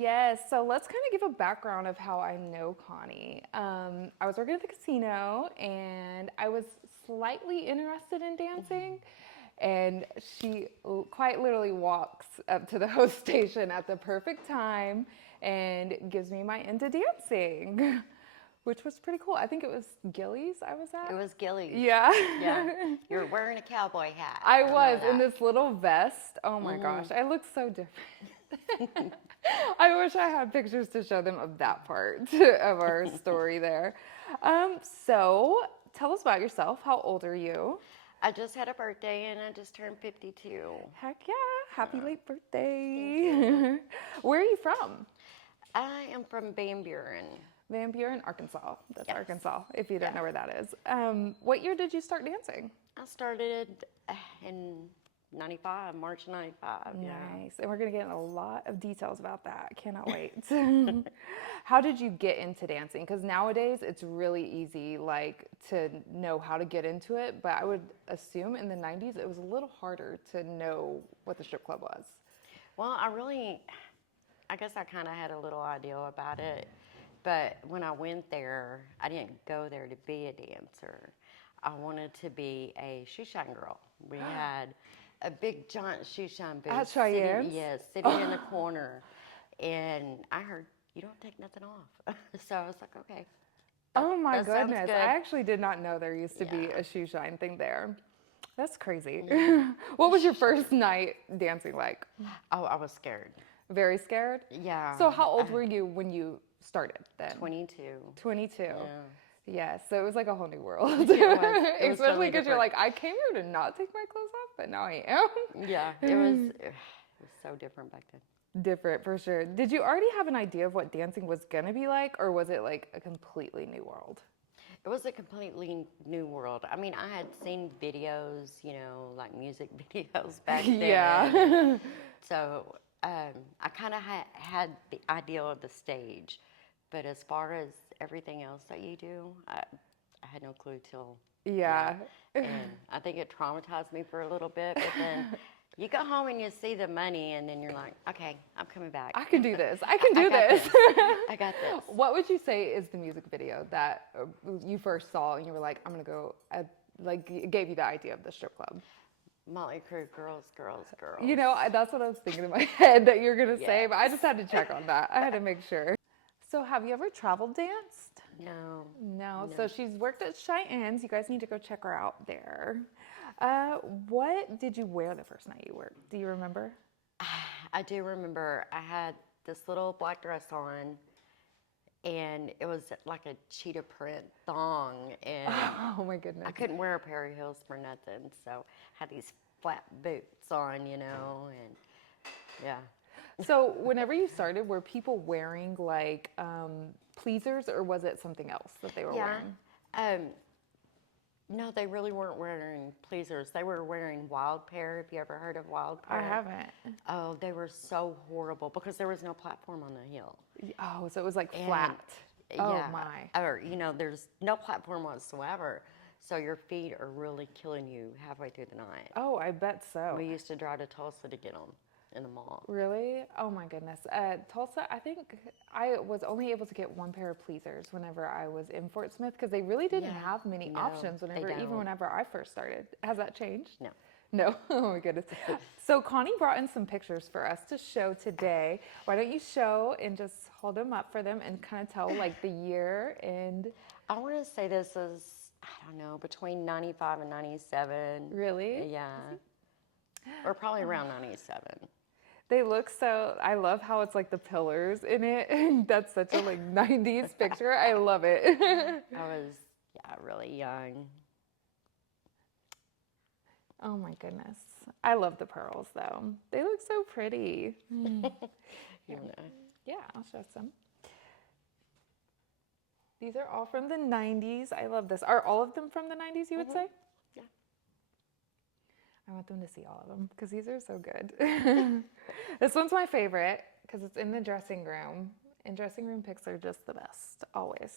Yes, so let's kind of give a background of how I know Connie. I was working at the casino and I was slightly interested in dancing, and she quite literally walks up to the host station at the perfect time and gives me my into dancing, which was pretty cool. I think it was Gillies I was It at. was Gillies. Yeah. Yeah. You were wearing a cowboy hat. I I remember was in that. this little vest. Oh my gosh, I look so different. I wish I had pictures to show them of that part of our story there. So tell us about yourself. How old are you? I just had a birthday and I just turned 52. Heck yeah, happy late Thank you. birthday. Where are you from? I am from Van Buren. Van Buren, Arkansas. That's Yes. Arkansas, if you don't Yeah. know where that is. What year did you start dancing? I started in 95, March 95. Yeah. Nice. And we're going to get in a lot of details about that. Cannot wait. How did you get into dancing? Because nowadays it's really easy like to know how to get into it, but I would assume in the 90s it was a little harder to know what the strip club was. Well, I guess I kind of had a little idea about it, but when I went there, I didn't go there to be a dancer. I wanted to be a shoe shine girl. We had a big giant shoe shine booth At Cheyenne's? sitting in the corner, and I heard you don't take nothing off. So I was like, okay, Oh my that sounds goodness. good. I actually did not know there used to be Yeah. a shoe shine thing there. That's crazy. Yeah. What was your first night dancing like? Oh, I was scared. Very scared? Yeah. So how old were you when you started then? 22. 22. Yeah. Yes, so it was like a whole new world. It was. It was Especially totally because you're different. like, I came here to not take my clothes off, but now I am. Yeah, it was so different back then. Different for sure. Did you already have an idea of what dancing was gonna be like, or was it like a completely new world? It was a completely new world. I mean, I had seen videos, like music videos back then. Yeah. So I kind of had the idea of the stage, but as far as everything else that you do, I had no clue till Yeah. and I think it traumatized me for a little bit. But then you go home and you see the money, and then you're like, okay, I'm coming back. I can do this. I can I do got this. I got this. What would you say is the music video that you first saw and you were like, I'm gonna go, like, it gave you the idea of the strip club? Motley Crue, girls, girls, girls. You know, that's what I was thinking in my head that you're gonna say, but I Yes. just had to check on that. I had to make sure. So, have you ever travel danced? No. No. No. So she's worked at Cheyenne's. You guys need to go check her out there. What did you wear the first night you worked? Do you remember? I do remember I had this little black dress on, and it was like a cheetah print thong, and Oh my goodness. I couldn't wear a pair of heels for nothing, so I had these flat boots on, and yeah. So, whenever you started, were people wearing like pleasers, or was it something else that they were Yeah. wearing? No, they really weren't wearing pleasers. They were wearing Wild Pair. Have you ever heard of Wild Pair? I haven't. Oh, they were so horrible because there was no platform on the heel. Oh, so it was like And, flat. Oh yeah, my. or there's no platform whatsoever, so your feet are really killing you halfway through the night. Oh, I bet so. We used to drive to Tulsa to get them in the mall. Really? Oh my goodness. Tulsa, I think I was only able to get one pair of pleasers whenever I was in Fort Smith because they really didn't Yeah. have many No, options they even don't. whenever I first started. Has that changed? No. No. Oh my goodness. So Connie brought in some pictures for us to show today. Why don't you show and just hold them up for them and kind of tell like the year and I want to say this is, I don't know, between 95 and 97. really? Yeah. Or probably around 97. They look so, I love how it's like the pillars in it. That's such a like 90s picture. I love it. I was, really young. Oh my goodness. I love the pearls though. They look so pretty. You know. Yeah, I'll show some. These are all from the 90s. I love this. Are all of them from the 90s, you would say? Yeah. I want them to see all of them because these are so good. This one's my favorite because it's in the dressing room. And dressing room pics are just the best, always.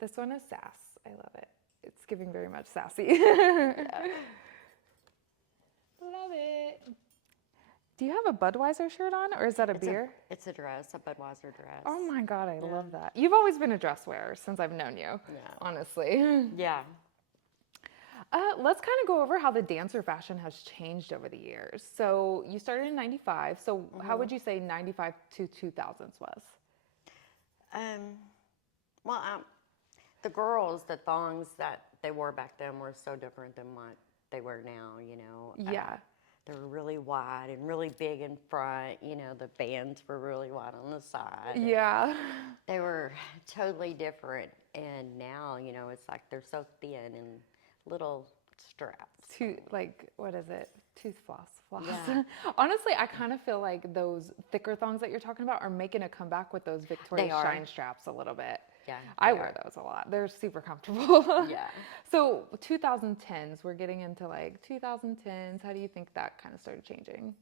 This one is sass. I love it. It's giving very much sassy. Love it. Do you have a Budweiser shirt on, or is that a beer? It's a dress, a Budweiser dress. Oh my God, I love that. You've always been a dress wearer since I've known you, Yeah. honestly. Yeah. Let's kind of go over how the dancer fashion has changed over the years. So you started in 95. So how would you say 95 to 2000s was? Um, well, the girls, the thongs that they wore back then were so different than what they wear now, you know. Yeah. They were really wide and really big in front. You know, the bands were really wide on the side. Yeah. They were totally different. And now, you know, it's like they're so thin and little straps. What is it? Tooth floss. Yeah. Honestly, I kind of feel like those thicker thongs that you're talking about are making a comeback with those Victoria They are. Shine straps a little bit. Yeah, I they wear are. those a lot. They're super comfortable. Yeah. So 2010s, we're getting into like 2010s. How do you think that kind of started changing?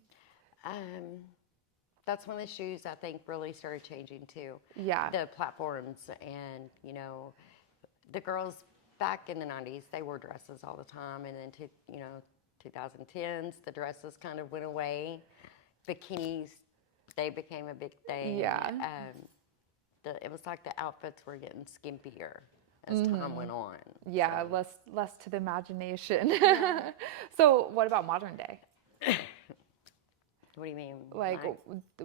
That's when the shoes, I think, really started changing too. Yeah. The platforms and, you know, the girls back in the 90s, they wore dresses all the time. And then, 2010s, the dresses kind of went away. Bikinis, they became a big thing. Yeah. It was like the outfits were getting skimpier as time went on. Yeah, So, less to the imagination. So what about modern day? what do you mean? Like,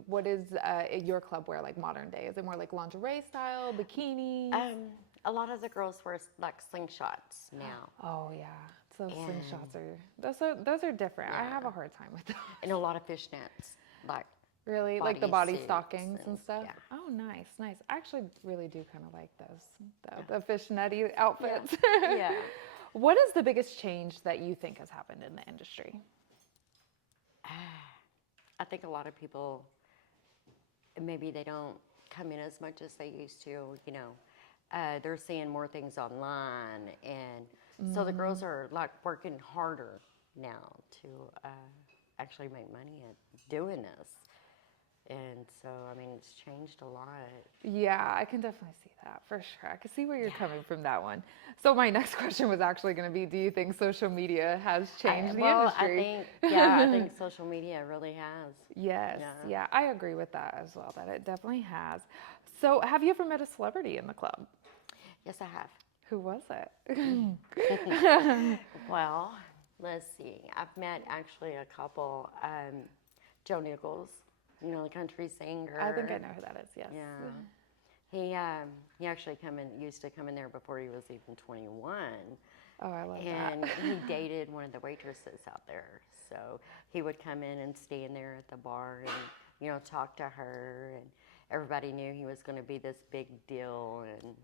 what is your club wear like modern day? Is it more like lingerie style, bikinis? A lot of the girls wear like slingshots now. Oh yeah, those And- slingshots those are different. I have a hard time with those. And a lot of fishnets. Like, Really, like the body bodysuits stockings and and- stuff. yeah. Oh, nice. I actually really do kind of like those, the fishnetty outfits. yeah. What is the biggest change that you think has happened in the industry? I think a lot of people, maybe they don't come in as much as they used to, you know. They're seeing more things online. And so the girls are like working harder now to actually make money at doing this. And so, I mean, it's changed a lot. Yeah, I can definitely see that for sure. I can see where you're coming from that one. So my next question was actually going to be, do you think social media has changed the industry? I think social media really has. Yes, Yeah. yeah, I agree with that as well, that it definitely has. So have you ever met a celebrity in the club? Yes, I have. Who was it? Well, let's see. I've met actually a couple. Joe Nichols, you know, the country singer. I think I know who that is, yes. Yeah. He actually used to come in there before he was even 21. Oh, I love And that. he dated one of the waitresses out there. So he would come in and stand there at the bar and, you know, talk to her. And everybody knew he was going to be this big deal. And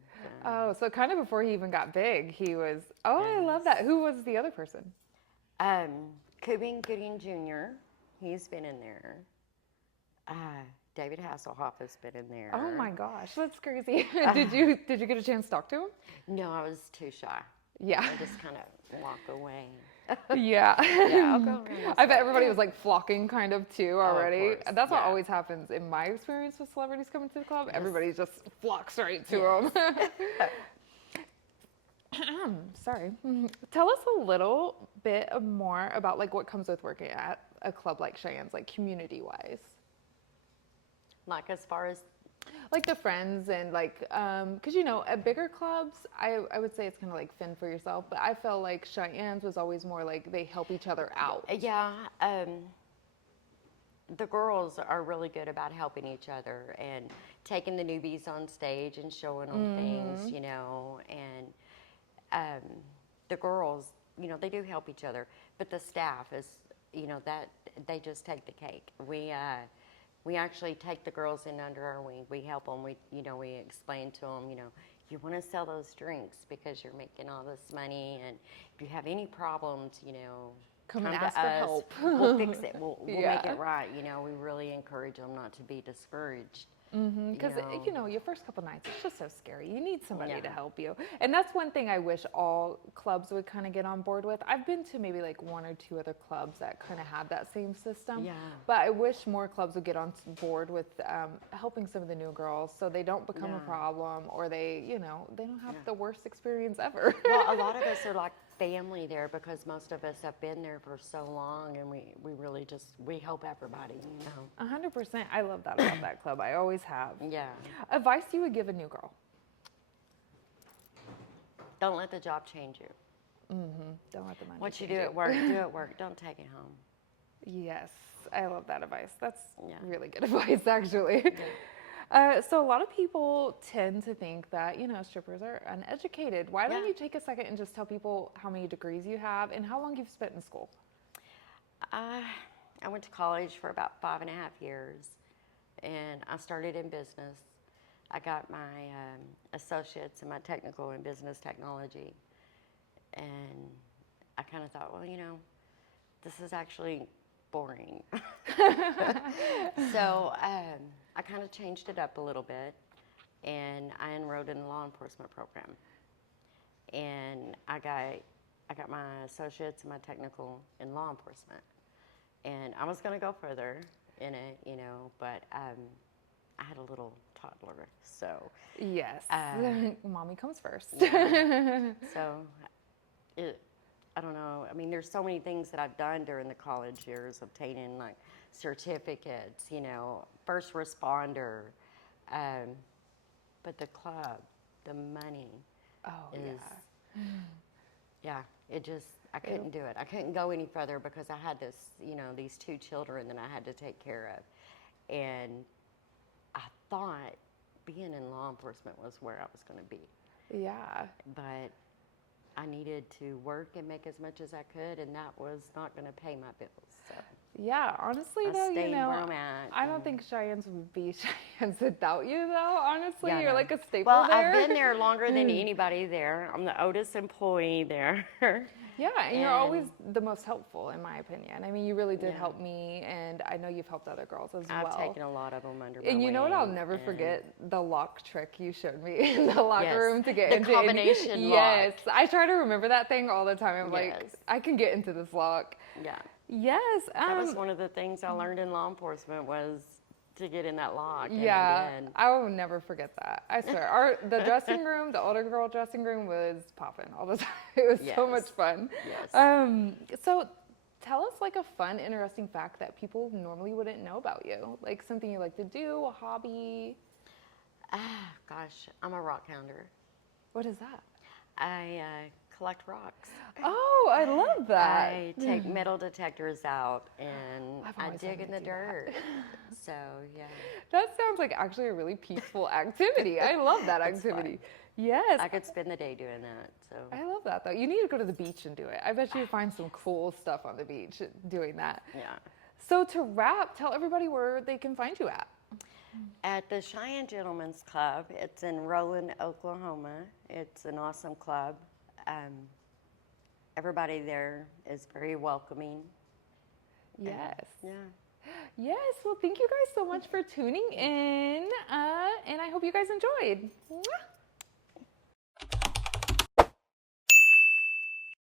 Oh, so kind of before he even got big, he was, I love that. Who was the other person? Cuban Gooding Jr., he's been in there. David Hasselhoff has been in there. Oh my gosh, that's crazy. Did you get a chance to talk to him? No, I was too shy. Yeah. I just kind of walk away. Yeah. Yeah, I'll go around this I bet way. everybody was like flocking kind of too already. course, That's what yeah. always happens in my experience with celebrities coming to the club. Everybody just flocks right to them. Sorry. Tell us a little bit more about like what comes with working at a club like Cheyenne's, like community wise. Like as far as, Like the friends and like, because you know, at bigger clubs, I would say it's kind of like fend for yourself, but I felt like Cheyenne's was always more like they help each other out. yeah, the girls are really good about helping each other and taking the newbies on stage and showing them things, you know, and the girls, you know, they do help each other, but the staff is, you know, that they just take the cake. We actually take the girls in under our wing. We help them. We explain to them, you know, you want to sell those drinks because you're making all this money, and if you have any problems, you know, Come and to ask for us. help. We'll fix it. We'll make Yeah. it right. You know, we really encourage them not to be discouraged. Because, You know. your first couple nights, it's just so scary. You need somebody to Yeah. help you. And that's one thing I wish all clubs would kind of get on board with. I've been to maybe like one or two other clubs that kind of had that same system. Yeah. But I wish more clubs would get on board with helping some of the new girls so they don't become a Yeah. problem or they don't have Yeah. the worst experience ever. Well, a lot of us are like family there because most of us have been there for so long, and we really just we help everybody, 100%. I love that about that club. I always have. Yeah. Advice you would give a new girl? Don't let the job change you. Don't let the money What you change do at work, do at work. Don't take it home. Yes, I love that advice. That's Yeah. really good advice, actually. So a lot of people tend to think that, strippers are uneducated. Why don't Yeah. you take a second and just tell people how many degrees you have and how long you've spent in school? I went to college for about 5.5 years, and I started in business. I got my associates in my technical and business technology, and I kind of thought, well, this is actually boring. So I kind of changed it up a little bit, and I enrolled in the law enforcement program, and I got my associates and my technical in law enforcement, and I was going to go further in it, but I had a little toddler, so Yes, mommy comes first. yeah. So I don't know. I mean, there's so many things that I've done during the college years, obtaining like certificates, first responder, but the club, the money Oh, is, yeah. I couldn't do it. I couldn't go any further because I had these 2 children that I had to take care of. And I thought being in law enforcement was where I was going to be. Yeah. But I needed to work and make as much as I could, and that was not going to pay my bills. So Yeah, honestly, I though, stayed where I'm at. I don't think Cheyenne's would be Cheyenne's without you, though, honestly. Yeah, You're no. like a staple Well, there. I've been there longer than anybody there. I'm the oldest employee there. Yeah, and you're always the most helpful, in my opinion. I mean, you really did Yeah. help me, and I know you've helped other girls as I've well. taken a lot of them under my And you know what I'll wing, never and- forget? The lock trick you showed me in the locker Yes, room to get the into. combination Yes, lock. I try to remember that thing all the time. I'm like, Yes. I can get into this lock. Yeah. Yes. That was one of the things I learned in law enforcement was to get in that lock. And Yeah, then, I will never forget that. I swear. The dressing room, the older girl dressing room was popping all the time. It was so Yes. much fun. Yes. So tell us like a fun, interesting fact that people normally wouldn't know about you. Like something you like to do, a hobby. Gosh, I'm a rock hound. What is that? I collect rocks. Oh, I love that. I take metal detectors out and I've I always dig wanted in the to do that. dirt. So, yeah. That sounds like actually a really peaceful activity. I love that It's fun. activity. Yes. I could spend the day doing that. So, I love that though. You need to go to the beach and do it. I bet you would find some cool stuff on the beach doing that. yeah. So to wrap, tell everybody where they can find you at. At the Cheyenne Gentlemen's Club, it's in Roland, Oklahoma. It's an awesome club. Everybody there is very welcoming. Yes. Yeah. Yes. Well, thank you guys so much for tuning in. And I hope you guys enjoyed. Mwah.